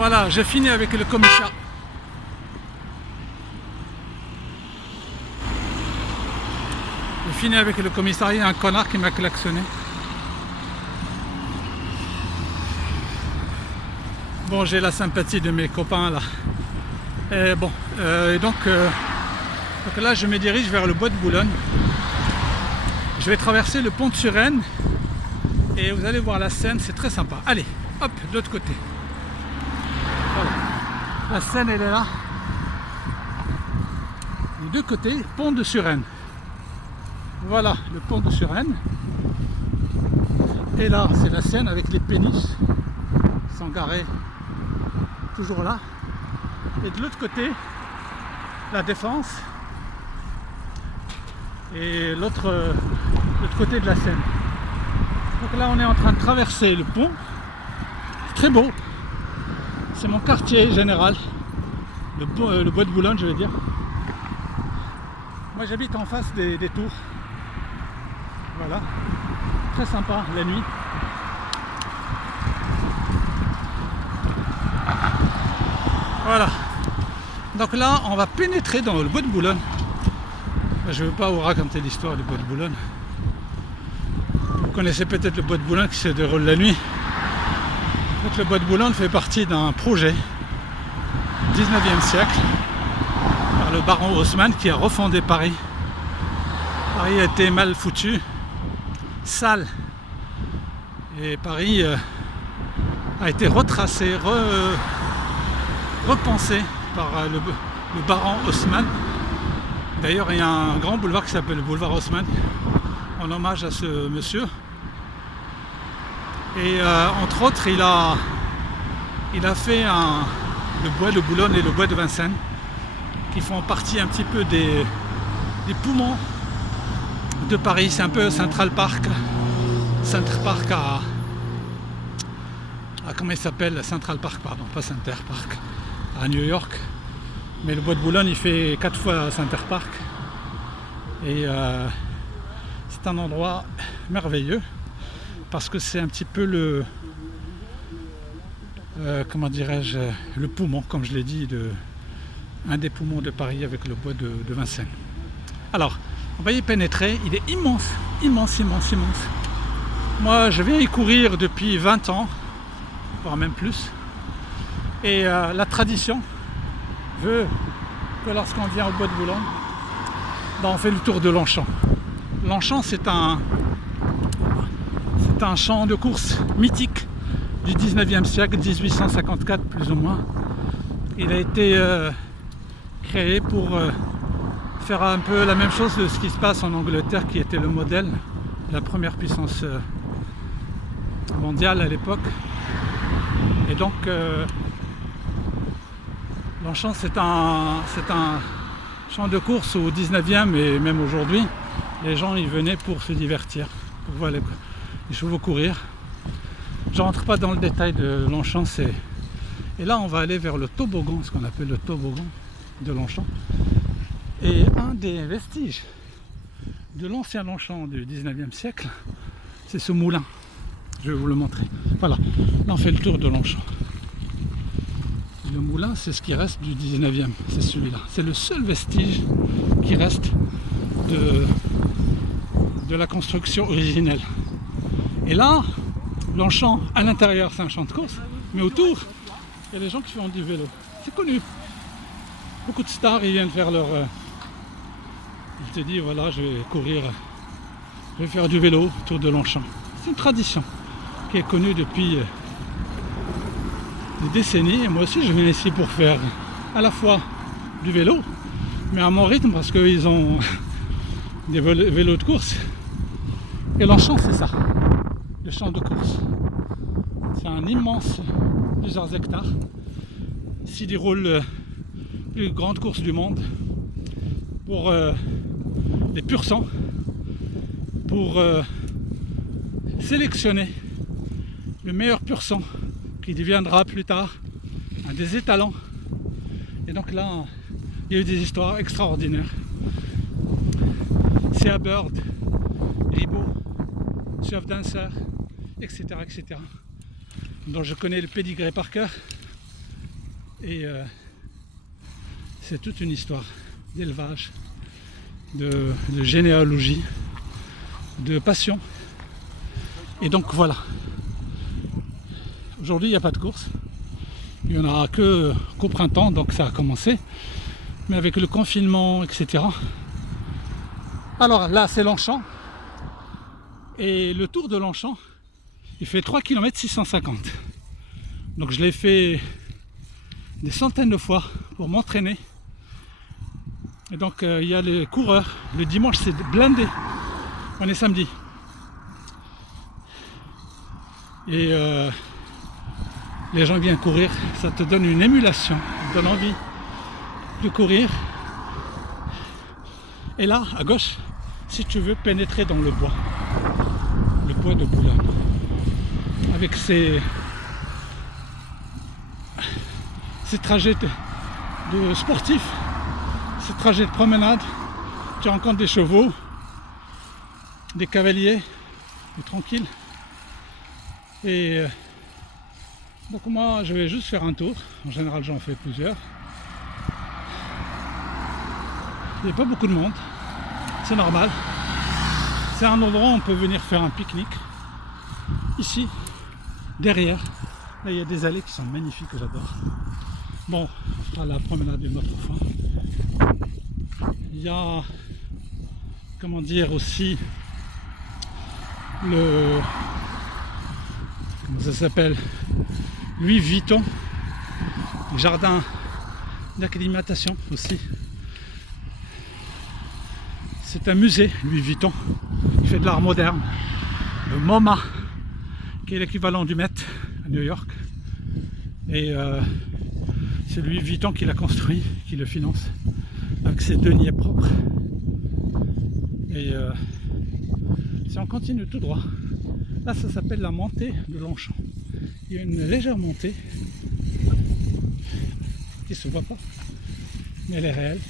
Voilà, j'ai fini avec le commissariat. J'ai fini avec le commissariat, un connard qui m'a klaxonné. Bon, j'ai la sympathie de mes copains là. Et bon, donc là je me dirige vers le bois de Boulogne. Je vais traverser le pont de Suresnes et vous allez voir la Seine, c'est très sympa. Allez, hop, de l'autre côté. Voilà. La Seine, elle est là. Les deux côtés, pont de Suresnes. Voilà, le pont de Suresnes. Et là, c'est la Seine avec les péniches qui sont garés toujours là. Et de l'autre côté, la Défense. Et l'autre côté de la Seine. Donc là, on est en train de traverser le pont. C'est très beau. C'est mon quartier général. Le bois de Boulogne, je vais dire. Moi, j'habite en face des tours. Voilà. Très sympa la nuit. Voilà. Donc là, on va pénétrer dans le bois de Boulogne. Je ne veux pas vous raconter l'histoire du bois de Boulogne. Vous connaissez peut-être le bois de Boulogne qui se déroule la nuit. Donc le bois de Boulogne fait partie d'un projet 19e siècle par le baron Haussmann qui a refondé Paris. Paris a été mal foutu, sale. Et Paris a été retracé, repensé par le baron Haussmann. D'ailleurs, il y a un grand boulevard qui s'appelle le boulevard Haussmann, en hommage à ce monsieur. Et entre autres, il a fait le bois de Boulogne et le bois de Vincennes, qui font partie un petit peu des poumons de Paris. C'est un peu Central Park à comment il s'appelle, Central Park, pardon, pas Center Park, à New York. Mais le bois de Boulogne, il fait 4 fois Center Park. Et c'est un endroit merveilleux parce que c'est un petit peu le comment dirais-je, le poumon, comme je l'ai dit, un des poumons de Paris avec le bois de Vincennes. Alors, on va y pénétrer. Il est immense, immense, immense, immense. Moi, je viens y courir depuis 20 ans, voire même plus. Et la tradition veut que lorsqu'on vient au bois de Boulogne, on fait le tour de Longchamp. Longchamp, c'est un champ de course mythique du 19e siècle, 1854 plus ou moins. Il a été créé pour faire un peu la même chose de ce qui se passe en Angleterre, qui était le modèle, la première puissance mondiale à l'époque. Et donc Longchamp, c'est un champ de course au 19e et même aujourd'hui. Les gens y venaient pour se divertir, pour voir les chevaux courir. Je ne rentre pas dans le détail de Longchamp. Et là, on va aller vers le toboggan, ce qu'on appelle le toboggan de Longchamp. Et un des vestiges de l'ancien Longchamp du 19e siècle, c'est ce moulin. Je vais vous le montrer. Voilà, là on fait le tour de Longchamp. Le moulin, c'est ce qui reste du 19e, c'est celui-là. C'est le seul vestige qui reste de la construction originelle. Et là, Longchamp, à l'intérieur, c'est un champ de course, mais autour, il y a des gens qui font du vélo. C'est connu. Beaucoup de stars, ils viennent faire leur... Ils te disent, voilà, je vais courir, je vais faire du vélo autour de Longchamp. C'est une tradition qui est connue depuis des décennies. Et moi aussi, je viens ici pour faire à la fois du vélo, mais à mon rythme, parce qu'ils ont des vélos de course. Et Longchamp, c'est ça, le champ de course. C'est un immense, plusieurs hectares. Ici déroule la plus grande course du monde pour les pur sang, pour sélectionner le meilleur pur sang qui deviendra plus tard un des étalons. Et donc là, il y a eu des histoires extraordinaires. Sea Bird, Ribot, Surf Dancer, etc., etc. dont je connais le pédigré par cœur. Et c'est toute une histoire d'élevage, de généalogie, de passion. Et donc voilà. Aujourd'hui, il n'y a pas de course. Il n'y en aura qu'au printemps, donc ça a commencé. Mais avec le confinement, etc. Alors là, c'est Longchamp. Et le tour de Longchamp, il fait 3 km 650. Donc je l'ai fait des centaines de fois pour m'entraîner. Et donc il y a les coureurs. Le dimanche, c'est blindé. On est samedi. Et les gens viennent courir. Ça te donne une émulation, ça te donne envie de courir. Et là, à gauche, si tu veux pénétrer dans le bois de Boulogne, avec ces trajets de sportifs, ces trajets de promenade, tu rencontres des chevaux, des cavaliers, et tranquille. Et donc moi, je vais juste faire un tour. En général, j'en fais plusieurs. Il n'y a pas beaucoup de monde, c'est normal. C'est un endroit où on peut venir faire un pique-nique. Ici, derrière, là il y a des allées qui sont magnifiques, que j'adore. Bon, on fera la promenade une autre fois. Il y a, comment dire, aussi comment ça s'appelle, Louis Vuitton, jardin d'acclimatation aussi. C'est un musée, Louis Vuitton, qui fait de l'art moderne. Le MoMA, qui est l'équivalent du Met à New York. Et c'est Louis Vuitton qui l'a construit, qui le finance, avec ses deniers propres. Et si on continue tout droit, là ça s'appelle la montée de Longchamp. Il y a une légère montée qui ne se voit pas, mais elle est réelle.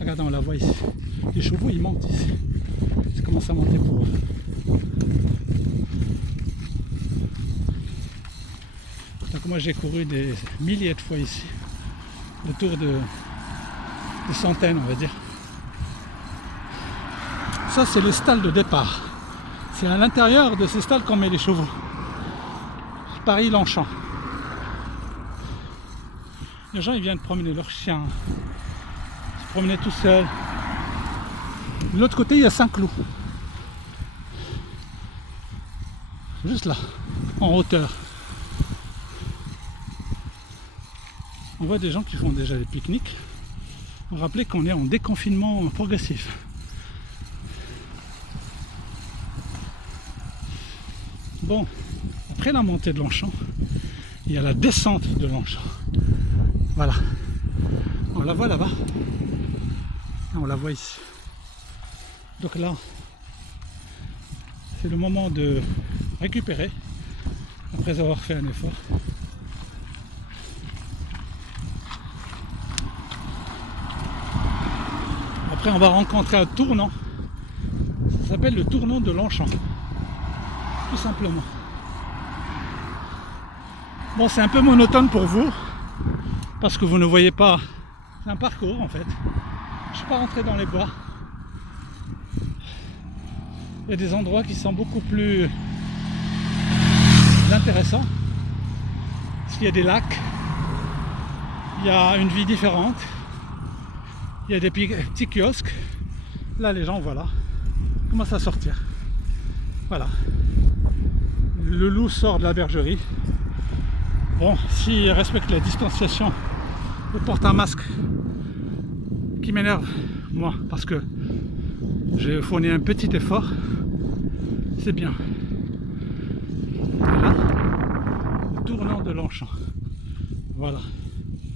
Regardez, on la voit ici. Les chevaux ils montent ici. Ça commence à monter pour eux. Donc moi j'ai couru des milliers de fois ici. Autour de centaines, on va dire. Ça c'est les stalles de départ. C'est à l'intérieur de ces stalles qu'on met les chevaux. Paris-Longchamp. Les gens ils viennent promener leurs chiens, se promener tout seuls. De l'autre côté il y a Saint-Cloud. Juste là, en hauteur. On voit des gens qui font déjà des pique-niques. Vous rappelez qu'on est en déconfinement progressif. Bon, après la montée de Longchamp, il y a la descente de Longchamp. Voilà. On la voit là-bas. On la voit ici. Donc là, c'est le moment de récupérer après avoir fait un effort. Après, on va rencontrer un tournant. Ça s'appelle le tournant de Longchamp. Tout simplement. Bon, c'est un peu monotone pour vous parce que vous ne voyez pas. C'est un parcours en fait. Je ne suis pas rentré dans les bois. Il y a des endroits qui sont beaucoup plus intéressants parce qu'il y a des lacs, il y a une vie différente, il y a des petits kiosques. Là, les gens, voilà, commencent à sortir. Voilà. Le loup sort de la bergerie. Bon, s'il respecte la distanciation, il porte un masque qui m'énerve, moi, parce que j'ai fourni un petit effort. C'est bien. Et là, le tournant de Longchamp. Voilà.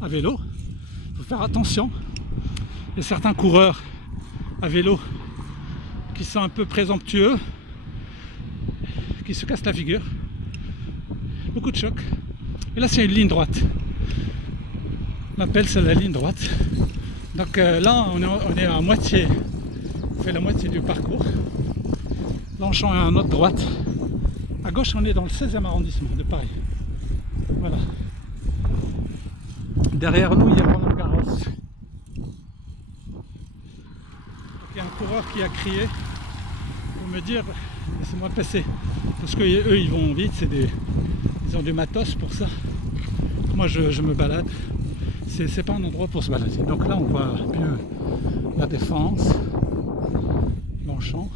À vélo, il faut faire attention. Il y a certains coureurs à vélo qui sont un peu présomptueux, qui se cassent la figure. Beaucoup de chocs. Et là, c'est une ligne droite. On appelle ça la ligne droite. Donc là, on est à moitié. On fait la moitié du parcours. Longchamp est à notre droite. À gauche, on est dans le 16e arrondissement de Paris. Voilà. Derrière nous, il y a Roland Garros. Donc, il y a un coureur qui a crié pour me dire laissez-moi passer. Parce que eux, ils vont vite, ils ont du matos pour ça. Moi, je me balade. C'est pas un endroit pour se balader. Donc là, on voit mieux la Défense, Longchamp.